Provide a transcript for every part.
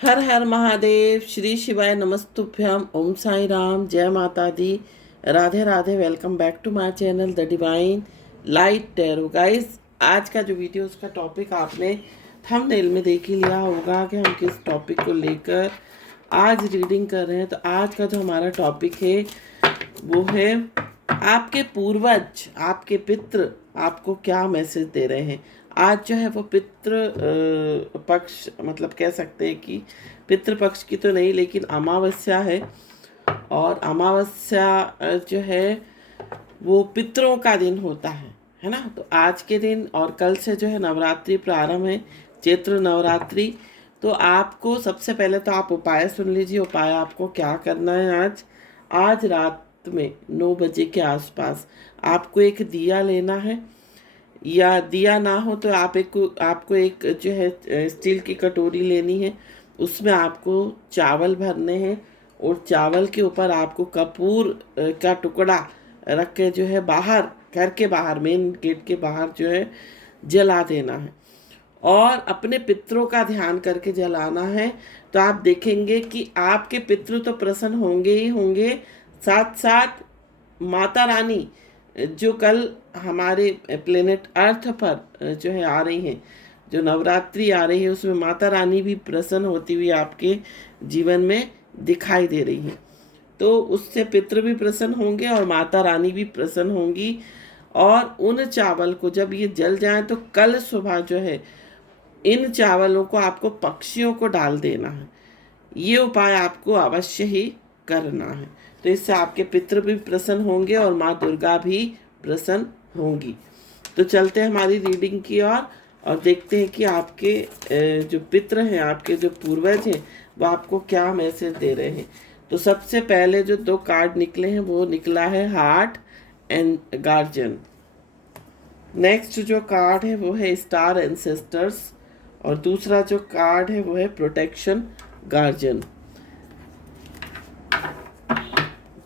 हर हर महादेव। श्री शिवाय नमस्तुभ्यम। ओम साई राम। जय माता दी। Radhe Radhe. Welcome back to my channel the divine light tarot. Guys, आज का जो वीडियो उसका टॉपिक आपने थंबनेल में देख ही लिया होगा कि हम किस टॉपिक को लेकर आज रीडिंग कर रहे हैं। तो आज का जो हमारा टॉपिक है वो है आपके पूर्वज, आपके पितृ आपको क्या मैसेज दे रहे हैं। आज जो है वो पितृ पक्ष, मतलब कह सकते हैं कि पितृ पक्ष की तो नहीं, लेकिन अमावस्या है। और अमावस्या जो है वो पितरों का दिन होता है ना। तो आज के दिन और कल से जो है नवरात्रि प्रारंभ है, चैत्र नवरात्रि। तो आपको सबसे पहले तो आप उपाय सुन लीजिए। उपाय आपको क्या करना है। आज रात में 9 बजे के आसपास आपको एक दिया लेना है, या दिया ना हो तो आपको एक जो है स्टील की कटोरी लेनी है। उसमें आपको चावल भरने हैं और चावल के ऊपर आपको कपूर का टुकड़ा रख के जो है बाहर, घर के बाहर, मेन गेट के बाहर जो है जला देना है। और अपने पितरों का ध्यान करके जलाना है। तो आप देखेंगे कि आपके पितृ तो प्रसन्न होंगे ही होंगे, साथ साथ माता रानी जो कल हमारे प्लेनेट अर्थ पर जो है आ रही हैं, जो नवरात्रि आ रही है, उसमें माता रानी भी प्रसन्न होती हुई आपके जीवन में दिखाई दे रही हैं। तो उससे पितृ भी प्रसन्न होंगे और माता रानी भी प्रसन्न होंगी। और उन चावल को जब ये जल जाए तो कल सुबह जो है इन चावलों को आपको पक्षियों को डाल देना है। ये उपाय आपको अवश्य ही करना है। तो इससे आपके पितृ भी प्रसन्न होंगे और माँ दुर्गा भी प्रसन्न होंगी। तो चलते हैं हमारी रीडिंग की और देखते हैं कि आपके जो पितृ हैं, आपके जो पूर्वज हैं, वो आपको क्या मैसेज दे रहे हैं। तो सबसे पहले जो 2 कार्ड निकले हैं वो निकला है हार्ट एंड गार्जियन। नेक्स्ट जो कार्ड है वो है स्टार एंसेस्टर्स। और दूसरा जो कार्ड है वो है प्रोटेक्शन गार्जियन।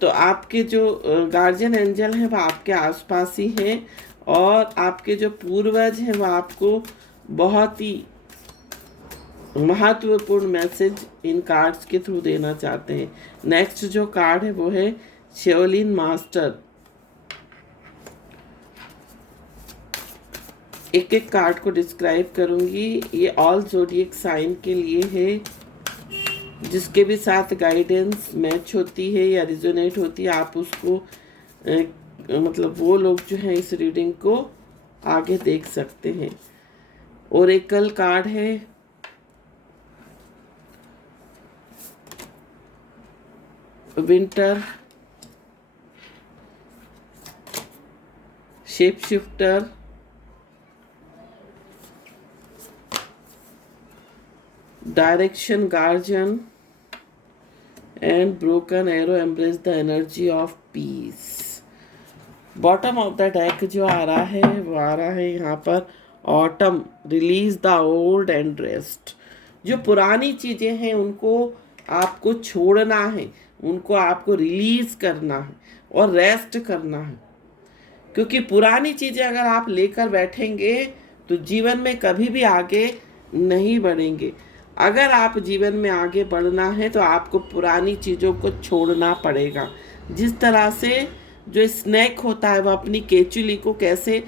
तो आपके जो गार्जियन एंजल हैं वो आपके आसपास ही हैं, और आपके जो पूर्वज हैं वो आपको बहुत ही महत्वपूर्ण मैसेज इन कार्ड्स के थ्रू देना चाहते हैं। नेक्स्ट जो कार्ड है वो है शेओलिन मास्टर। एक एक कार्ड को डिस्क्राइब करूंगी। ये ऑल ज़ोडिएक साइन के लिए है, जिसके भी साथ गाइडेंस मैच होती है या रिजोनेट होती है, आप उसको मतलब वो लोग जो हैं इस रीडिंग को आगे देख सकते हैं। ओरेकल कार्ड है, winter, shape shifter, direction guardian and broken arrow embrace the energy of peace. Bottom of the deck जो आ रहा है वो आ रहा है यहाँ पर autumn, release the old and rest. जो पुरानी चीज़ें हैं उनको आपको छोड़ना है, उनको आपको रिलीज करना है और रेस्ट करना है। क्योंकि पुरानी चीज़ें अगर आप लेकर बैठेंगे तो जीवन में कभी भी आगे नहीं बढ़ेंगे। अगर आप जीवन में आगे बढ़ना है तो आपको पुरानी चीज़ों को छोड़ना पड़ेगा। जिस तरह से जो स्नेक होता है वो अपनी केचुली को कैसे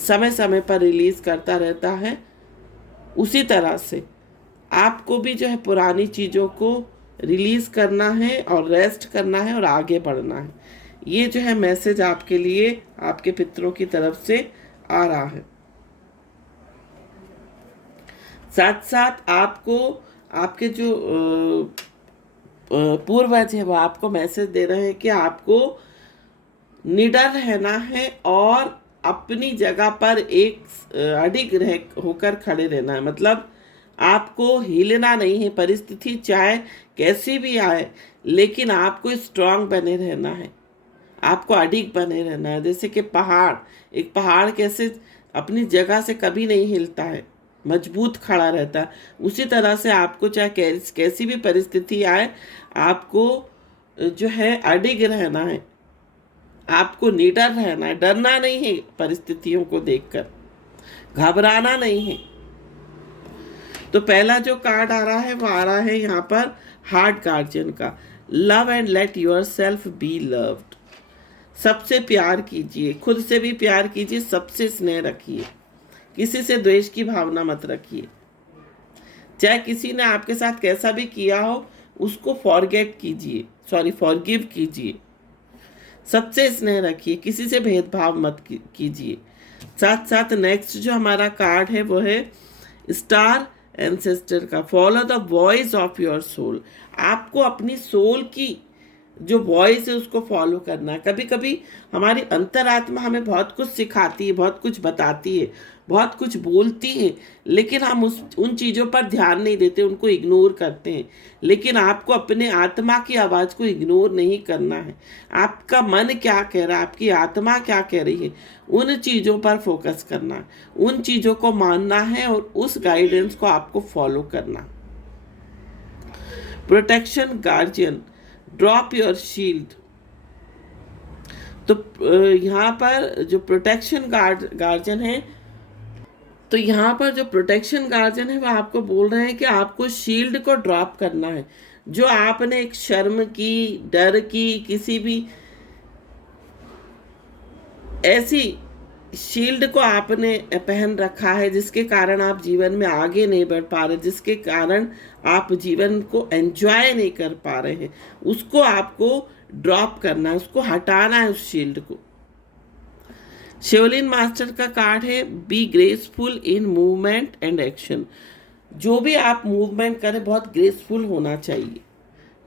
समय समय पर रिलीज करता रहता है, उसी तरह से आपको भी जो है पुरानी चीज़ों को रिलीज करना है और रेस्ट करना है और आगे बढ़ना है। ये जो है मैसेज आपके लिए आपके पितरों की तरफ से आ रहा है। साथ साथ आपको आपके जो पूर्वज है वो आपको मैसेज दे रहे हैं कि आपको निडर रहना है और अपनी जगह पर एक अडिग रह होकर खड़े रहना है। मतलब आपको हिलना नहीं है, परिस्थिति चाहे कैसी भी आए, लेकिन आपको स्ट्रांग बने रहना है, आपको अडिग बने रहना है। जैसे कि एक पहाड़ कैसे अपनी जगह से कभी नहीं हिलता है, मजबूत खड़ा रहता है, उसी तरह से आपको चाहे कैसी भी परिस्थिति आए, आपको जो है अडिग रहना है, आपको निडर रहना है, डरना नहीं है, परिस्थितियों को देखकर घबराना नहीं है। तो पहला जो कार्ड आ रहा है वो आ रहा है यहाँ पर हार्ट गार्जियन का, love and let your self be loved. सबसे प्यार कीजिए, खुद से भी प्यार कीजिए, सबसे स्नेह रखिए, किसी से द्वेष की भावना मत रखिए। चाहे किसी ने आपके साथ कैसा भी किया हो, उसको फॉरगिव कीजिए, सबसे स्नेह रखिए, किसी से भेदभाव मत कीजिए। साथ साथ नेक्स्ट जो हमारा कार्ड है वो है स्टार एंसेस्टर का, follow the voice of your soul. आपको अपनी सोल की जो वॉइस है उसको फॉलो करना है। कभी कभी हमारी अंतरात्मा हमें बहुत कुछ सिखाती है, बहुत कुछ बताती है, बहुत कुछ बोलती है, लेकिन हम उन चीज़ों पर ध्यान नहीं देते, उनको इग्नोर करते हैं। लेकिन आपको अपने आत्मा की आवाज़ को इग्नोर नहीं करना है। आपका मन क्या कह रहा है, आपकी आत्मा क्या कह रही है, उन चीज़ों पर फोकस करना है, उन चीज़ों को मानना है और उस गाइडेंस को आपको फॉलो करना। Protection guardian, drop your shield. तो यहाँ पर जो प्रोटेक्शन गार्जियन है, तो यहाँ पर जो प्रोटेक्शन गार्जियन है वो आपको बोल रहे हैं कि आपको शील्ड को ड्रॉप करना है। जो आपने एक शर्म की, डर की, किसी भी ऐसी शील्ड को आपने पहन रखा है जिसके कारण आप जीवन में आगे नहीं बढ़ पा रहे, जिसके कारण आप जीवन को एंजॉय नहीं कर पा रहे हैं, उसको आपको ड्रॉप करना है, उसको हटाना है, उस शील्ड को। शिवलिन मास्टर का कार्ड है be graceful in movement and action. जो भी आप मूवमेंट करें बहुत ग्रेसफुल होना चाहिए,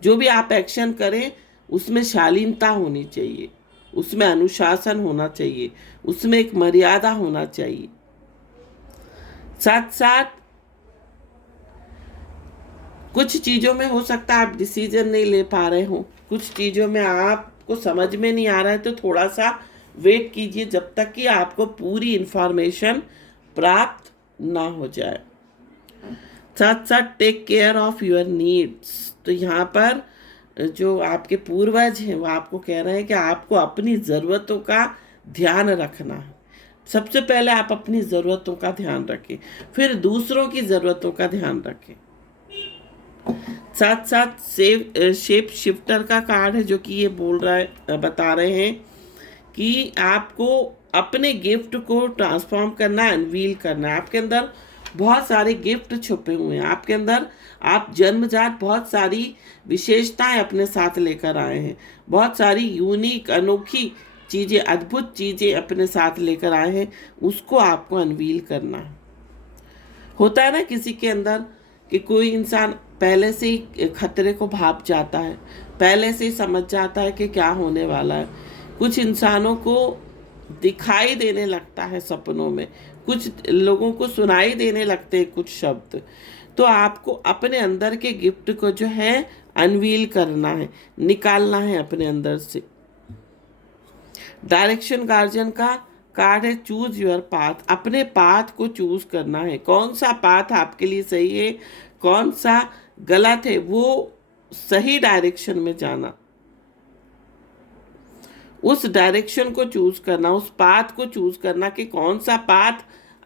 जो भी आप एक्शन करें उसमें शालीनता होनी चाहिए, उसमें अनुशासन होना चाहिए, उसमें एक मर्यादा होना चाहिए। साथ साथ कुछ चीज़ों में हो सकता है आप डिसीजन नहीं ले पा रहे हो, कुछ चीज़ों में आपको समझ में नहीं आ रहा है, तो थोड़ा सा वेट कीजिए जब तक कि आपको पूरी इंफॉर्मेशन प्राप्त ना हो जाए। साथ साथ take care of your needs. तो यहाँ पर जो आपके पूर्वज हैं वो आपको कह रहे हैं कि आपको अपनी ज़रूरतों का ध्यान रखना है। सबसे पहले आप अपनी ज़रूरतों का ध्यान रखें, फिर दूसरों की ज़रूरतों का ध्यान रखें। साथ साथ शेप शिफ्टर का कार्ड है जो कि ये बता रहे हैं कि आपको अपने गिफ्ट को ट्रांसफॉर्म करना है, अनवील करना है। आपके अंदर बहुत सारे गिफ्ट छुपे हुए हैं, आपके अंदर आप जन्मजात बहुत सारी विशेषताएं अपने साथ लेकर आए हैं, बहुत सारी यूनिक अनोखी चीज़ें, अद्भुत चीज़ें अपने साथ लेकर आए हैं, उसको आपको अनवील करना है। होता है ना किसी के अंदर कि कोई इंसान पहले से ही खतरे को भाप जाता है, पहले से ही समझ जाता है कि क्या होने वाला है। कुछ इंसानों को दिखाई देने लगता है सपनों में, कुछ लोगों को सुनाई देने लगते हैं कुछ शब्द। तो आपको अपने अंदर के गिफ्ट को जो है अनवील करना है, निकालना है अपने अंदर से। डायरेक्शन गार्जियन का कार्ड है चूज योर पाथ। अपने पाथ को चूज करना है, कौन सा पाथ आपके लिए सही है, कौन सा गलत है, वो सही डायरेक्शन में जाना, उस डायरेक्शन को चूज करना, उस पाथ को चूज करना कि कौन सा पाथ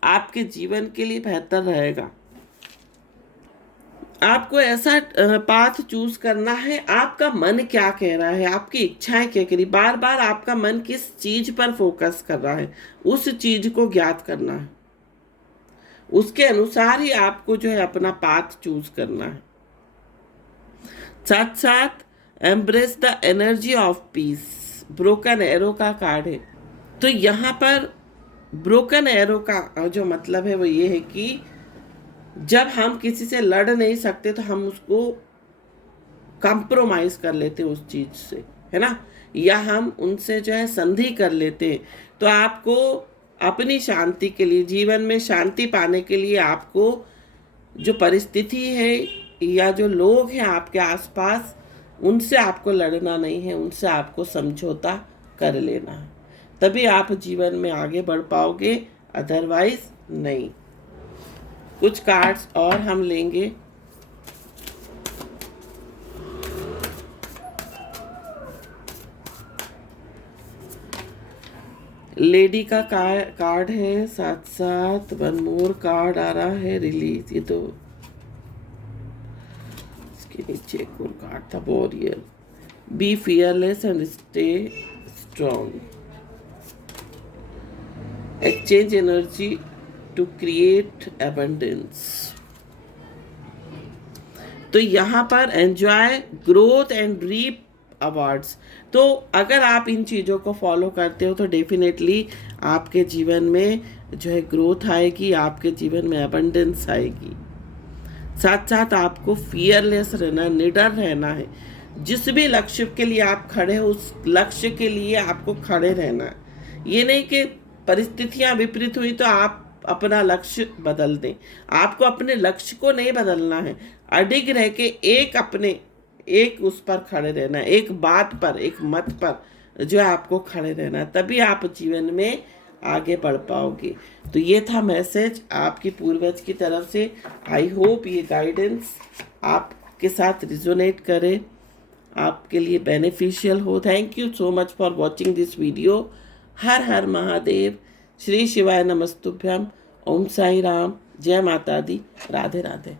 आपके जीवन के लिए बेहतर रहेगा। आपको ऐसा पाथ चूज करना है, आपका मन क्या कह रहा है, आपकी इच्छाएं क्या कह रही, बार बार आपका मन किस चीज पर फोकस कर रहा है, उस चीज को ज्ञात करना है, उसके अनुसार ही आपको जो है अपना पाथ चूज करना है। साथ साथ embrace the energy of peace. Broken arrow का कार्ड है। तो यहाँ पर ब्रोकन एरो का जो मतलब है वो ये है कि जब हम किसी से लड़ नहीं सकते तो हम उसको कंप्रोमाइज कर लेते हैं उस चीज से, है ना, या हम उनसे जो है संधि कर लेते हैं। तो आपको अपनी शांति के लिए, जीवन में शांति पाने के लिए, आपको जो परिस्थिति है या जो लोग हैं आपके आसपास, उनसे आपको लड़ना नहीं है, उनसे आपको समझौता कर लेना है, तभी आप जीवन में आगे बढ़ पाओगे, अदरवाइज नहीं। कुछ कार्ड्स और हम लेंगे। लेडी का कार्ड है, साथ साथ वन मोर कार्ड आ रहा है, रिलीज। ये तो इसके नीचे एक और कार्ड था, warrior. Be fearless and stay strong, exchange energy to create abundance. तो यहाँ पर enjoy growth and reap awards. तो अगर आप इन चीज़ों को फॉलो करते हो तो डेफिनेटली आपके जीवन में जो है ग्रोथ आएगी, आपके जीवन में अबंडेंस आएगी। साथ साथ आपको फियरलेस रहना, निडर रहना है। जिस भी लक्ष्य के लिए आप खड़े हो उस लक्ष्य के लिए आपको खड़े रहना है। ये नहीं कि परिस्थितियां विपरीत हुई तो आप अपना लक्ष्य बदल दें। आपको अपने लक्ष्य को नहीं बदलना है, अडिग रह के एक उस पर खड़े रहना, एक बात पर, एक मत पर जो है आपको खड़े रहना, तभी आप जीवन में आगे बढ़ पाओगे। तो ये था मैसेज आपकी पूर्वज की तरफ से। आई होप ये गाइडेंस आपके साथ रिजोनेट करे, आपके लिए बेनिफिशियल हो। Thank you so much for watching this video. हर हर महादेव, श्री शिवाय नमस्तुभ्यम, ओम साई राम, जय माता दी, राधे राधे।